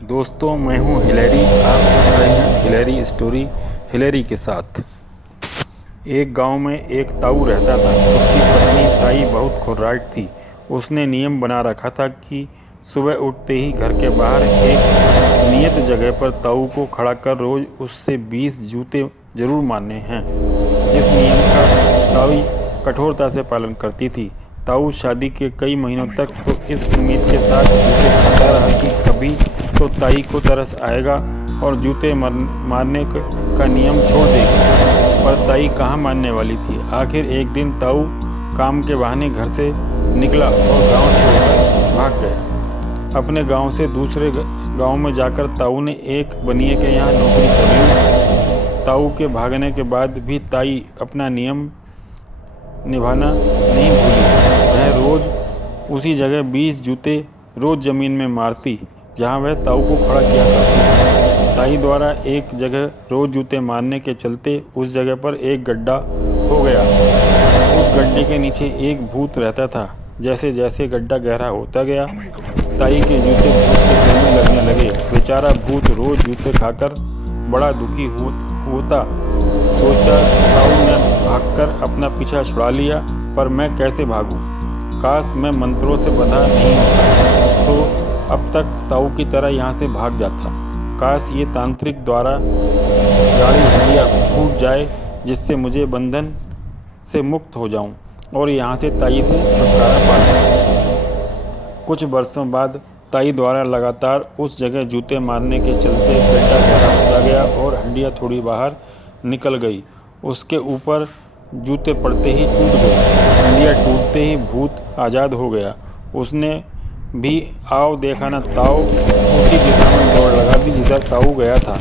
दोस्तों, मैं हूं हिलेरी। आप सुन रहे हैं हिलेरी स्टोरी हिलेरी के साथ। एक गांव में एक ताऊ रहता था। उसकी पत्नी ताई बहुत खुर्राट थी। उसने नियम बना रखा था कि सुबह उठते ही घर के बाहर एक नियत जगह पर ताऊ को खड़ा कर रोज उससे 20 जूते जरूर मारने हैं। इस नियम का ताई कठोरता से पालन करती थी। ताऊ शादी के कई महीनों तक तो इस उम्मीद के साथ जूते खाता रहा कि कभी तो ताई को तरस आएगा और जूते मारने का नियम छोड़ देगी। पर ताई कहाँ मानने वाली थी। आखिर एक दिन ताऊ काम के बहाने घर से निकला और गांव छोड़कर भाग गया। अपने गांव से दूसरे गांव में जाकर ताऊ ने एक बनिए के यहाँ नौकरी कर ली। ताऊ के भागने के बाद भी ताई अपना नियम निभाना नहीं भूली। वह रोज उसी जगह 20 जूते रोज जमीन में मारती जहां वह ताऊ को खड़ा किया करती। ताई द्वारा एक जगह रोज जूते मारने के चलते उस जगह पर एक गड्ढा हो गया। उस गड्ढे के नीचे एक भूत रहता था। जैसे जैसे गड्ढा गहरा होता गया, ताई के जूते भूत के सिर में लगने लगे। बेचारा भूत रोज जूते खाकर बड़ा दुखी होता। सोचा, ताऊ ने भागकर अपना पीछा छुड़ा लिया, पर मैं कैसे भागूं? काश मैं मंत्रों से बंधा नहीं होता तो अब तक ताऊ की तरह यहाँ से भाग जाता। काश ये तांत्रिक द्वारा गाड़ी हंडिया फूट जाए, जिससे मुझे बंधन से मुक्त हो जाऊं और यहाँ से ताई से छुटकारा पा लूं। कुछ वर्षों बाद ताई द्वारा लगातार उस जगह जूते मारने के चलते गड्ढा गहरा होता गया और हंडिया थोड़ी बाहर निकल गई। उसके ऊपर जूते पड़ते ही टूट गई। हंडिया टूटते ही भूत आज़ाद हो गया। उसने भी आओ देखा न ताऊ उसी दिशा में दौड़ लगा दी जिधर ताऊ गया था।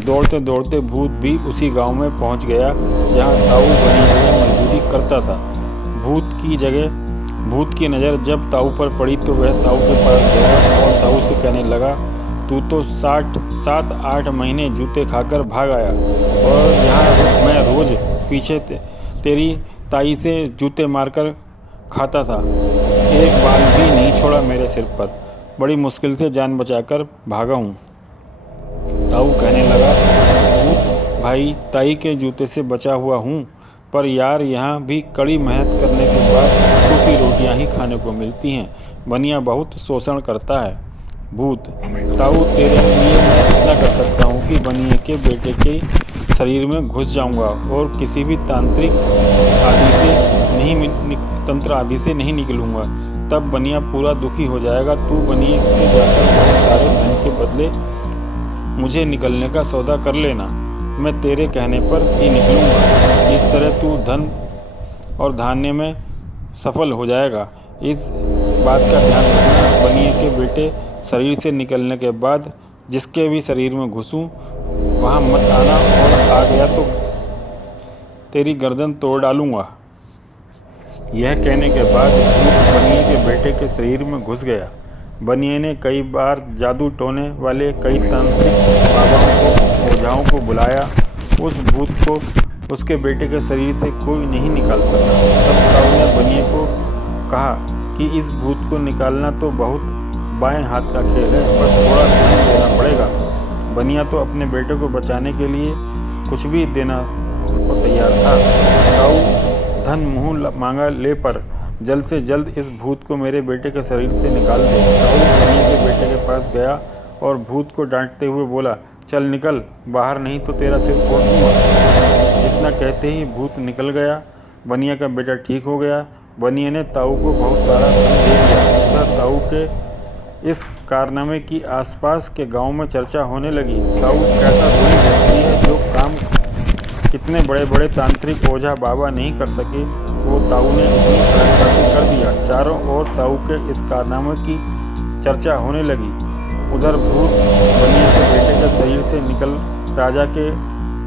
दौड़ते दौड़ते भूत भी उसी गांव में पहुंच गया जहां ताऊ बनी हुई मजदूरी करता था। भूत की नज़र जब ताऊ पर पड़ी तो वह ताऊ के पास गया और ताऊ से कहने लगा, तू तो 7-8 महीने जूते खाकर भाग आया और यहाँ मैं रोज पीछे तेरी ताई से जूते मारकर खाता था। एक बाल भी नहीं छोड़ा मेरे सिर पर। बड़ी मुश्किल से जान बचाकर भागा हूँ। ताऊ कहने लगा, भूत भाई, ताई के जूते से बचा हुआ हूँ, पर यार यहाँ भी कड़ी मेहनत करने के बाद सूखी रोटियाँ ही खाने को मिलती हैं। बनिया बहुत शोषण करता है। भूत, ताऊ तेरे लिए मैं इतना कर सकता हूँ कि बनिए के बेटे के शरीर में घुस जाऊंगा और किसी भी तंत्र आदि से नहीं निकलूंगा। तब बनिया पूरा दुखी हो जाएगा। तू बनिए से जाकर बहुत सारे धन के बदले मुझे निकलने का सौदा कर लेना। मैं तेरे कहने पर ही निकलूंगा। इस तरह तू धन और धान्य में सफल हो जाएगा। इस बात का ध्यान रखना, बनिए के बेटे शरीर से निकलने के बाद जिसके भी शरीर में घुसूं वहाँ मत आना, और आ गया तो तेरी गर्दन तोड़ डालूंगा। यह कहने के बाद भूत बनिए के बेटे के शरीर में घुस गया। बनिए ने कई बार जादू टोने वाले कई तांत्रिक बाबाओं को, ओझाओं को बुलाया। उस भूत को उसके बेटे के शरीर से कोई नहीं निकाल सका। तब ताऊ ने बनिए को कहा कि इस भूत को निकालना तो बहुत बाएं हाथ का खेल है, बस थोड़ा ध्यान देना पड़ेगा। बनिया तो अपने बेटे को बचाने के लिए कुछ भी देना को तैयार था। ताऊ धन मुँह मांगा ले, पर जल्द से जल्द इस भूत को मेरे बेटे के शरीर से निकाल दे। ताऊ बनिए के बेटे के पास गया और भूत को डांटते हुए बोला, चल निकल बाहर, नहीं तो तेरा सिर फोड़ दूंगा। इतना कहते ही भूत निकल गया। बनिया का बेटा ठीक हो गया। बनिए ने ताऊ को बहुत सारा धन दे दिया। उधर ताऊ के इस कारनामे की आसपास के गांव में चर्चा होने लगी। ताऊ कैसा बुरी व्यक्ति है, जो काम इतने बड़े बड़े तांत्रिक ओझा बाबा नहीं कर सके, वो ताऊ ने इतनी सरलता से कर दिया। चारों ओर ताऊ के इस कारनामे की चर्चा होने लगी। उधर भूत बनिए के बेटे के शरीर से निकल राजा के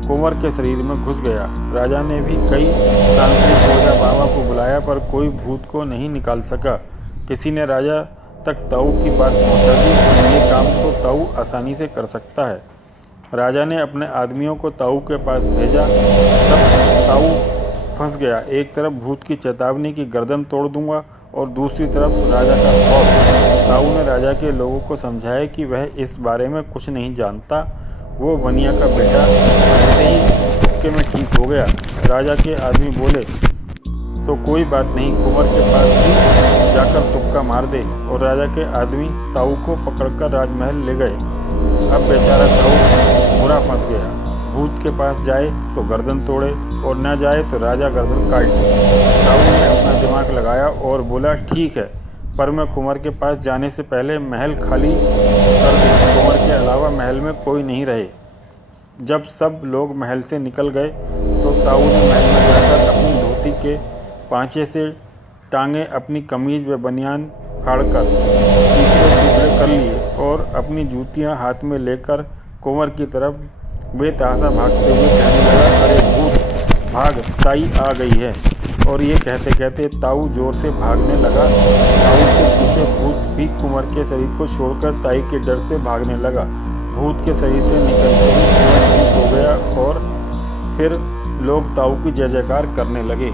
कुंवर के शरीर में घुस गया। राजा ने भी कई तांत्रिक ओझा बाबा को बुलाया, पर कोई भूत को नहीं निकाल सका। किसी ने राजा तक ताऊ की बात पहुंचा दी कि ये काम तो ताऊ आसानी से कर सकता है। राजा ने अपने आदमियों को ताऊ के पास भेजा। तब ताऊ फंस गया। एक तरफ भूत की चेतावनी की गर्दन तोड़ दूंगा और दूसरी तरफ राजा का खौफ। ताऊ ने राजा के लोगों को समझाया कि वह इस बारे में कुछ नहीं जानता, वो बनिया का बेटा ऐसे ही तुक्के में ठीक हो गया। राजा के आदमी बोले, तो कोई बात नहीं, कुंवर के पास भी जाकर तुक्का मार दे। और राजा के आदमी ताऊ को पकड़कर राजमहल ले गए। अब बेचारा ताऊ बुरा फंस गया। भूत के पास जाए तो गर्दन तोड़े और न जाए तो राजा गर्दन काट दे। ताऊ ने अपना दिमाग लगाया और बोला, ठीक है, पर मैं कुंवर के पास जाने से पहले महल खाली कर दूं। कुंवर के अलावा महल में कोई नहीं रहे। जब सब लोग महल से निकल गए तो ताऊ ने महल में जाकर अपनी धोती के पांचे से टांगे अपनी कमीज व बनियान फाड़कर तीसरे कर लिए और अपनी जूतियां हाथ में लेकर कुंवर की तरफ बेतहाशा भागते हुए कहने लगा, अरे भूत भाग, ताई आ गई है। और ये कहते कहते ताऊ जोर से भागने लगा। ताऊ के पीछे भूत भी कुंवर के शरीर को छोड़कर ताई के डर से भागने लगा। भूत के शरीर से निकलते ही कुंवर ठीक हो गया और फिर लोग ताऊ की जय जयकार करने लगे।